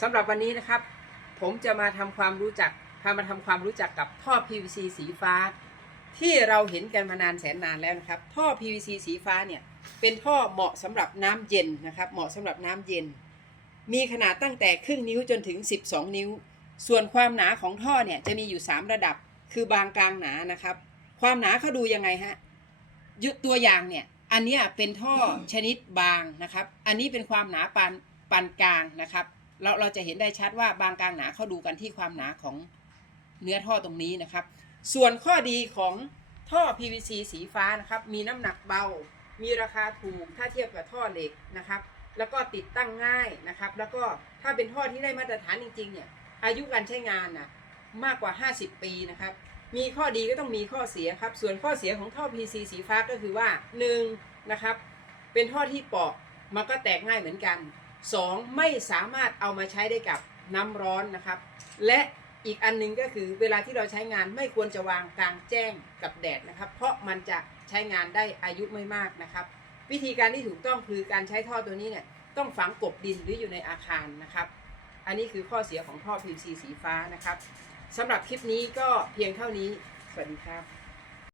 สำหรับวันนี้นะครับ ผมจะมาทำความรู้จักพามาทำความรู้จักกับท่อ PVC สีฟ้า ที่เราเห็นกันมานานแสนนานแล้วนะครับ ท่อ PVC สีฟ้าเนี่ยเป็นท่อเหมาะสำหรับน้ำเย็นนะครับ เหมาะสำหรับน้ำเย็น มีขนาดตั้งแต่ครึ่งนิ้วจนถึง 12 นิ้ว ส่วนความหนาของท่อเนี่ยจะมีอยู่ 3 ระดับ คือบางกลางหนานะครับ ความหนาเขาดูยังไงฮะยุตัวอย่างเนี่ยอันนี้เป็นท่อชนิดบางนะครับ อันนี้เป็นความหนาปานปานกลางนะครับ เราเราจะเห็นได้ชัดว่าบางกลางหนาเขาดูกันที่ความหนาของเนื้อท่อตรงนี้นะครับ ส่วนข้อดีของท่อ PVC สีฟ้านะครับ มีน้ำหนักเบา มีราคาถูกถ้าเทียบกับท่อเหล็กนะครับ แล้วก็ติดตั้งง่ายนะครับ แล้วก็ถ้าเป็นท่อที่ได้มาตรฐานจริงๆเนี่ย อายุการใช้งานน่ะมากกว่า 50 ปีนะครับ มีข้อดีก็ต้องมีข้อเสียครับ ส่วนข้อเสียของท่อ PVC สีฟ้าก็คือว่า1นะครับ เป็นท่อที่เปาะมันก็แตกง่ายเหมือนกัน 2. ไม่สามารถเอามาใช้ได้กับน้ำร้อนนะครับ และอีกอันหนึงก็คือเวลาที่เราใช้งานไม่ควรจะวางกลางแจ้งกับแดดนะครับ เพราะมันจะใช้งานได้อายุไม่มากนะครับ วิธีการที่ถูกต้องคือการใช้ท่อตัวนี้เนี่ยต้องฝังกบดินหรืออยู่ในอาคารนะครับ อันนี้คือข้อเสียของท่อ PVC สีฟ้านะครับสำหรับคลิปนี้ก็เพียงเท่านี้ สวัสดีครับ